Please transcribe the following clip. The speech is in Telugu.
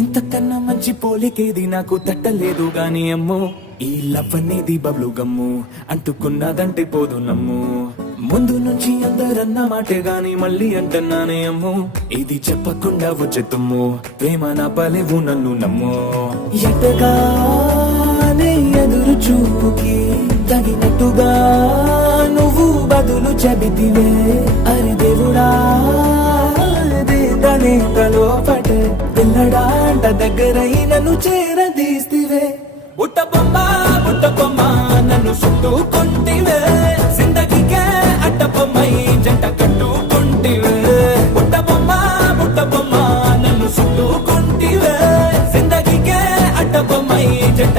ఇంతకన్నా మంచి పోలికేది నాకు తట్టలేదు గాని అమ్మో ఈ లవ్ అనేది బబ్లు గమ్ము అంటుకున్నదంటే పోదు నమ్ము ముందు నుంచి అందరన్న మాటే గాని మళ్ళీ అంటున్నానే అమ్ము ఇది చెప్పకుండా వచ్చే తుమ్ము ప్రేమ నా పలేవు నన్ను నమ్ము ఎటగానే ఎదురు చూపుకి తగినట్టుగా నువ్వు బదులు చెబితివే అరి దేవుడా తలో పటే పిల్లడాంట దగ్గరై నన్ను చేరదీస్తివే బుట్ట బొమ్మ నన్ను చుట్టుకుంటివే జిందగీకే అట్ట బొమ్మై జంట కట్టుకుంటివే బుట్ట బొమ్మ నన్ను చుట్టుకుంటివే జిందగీకే అట్ట బొమ్మై జంట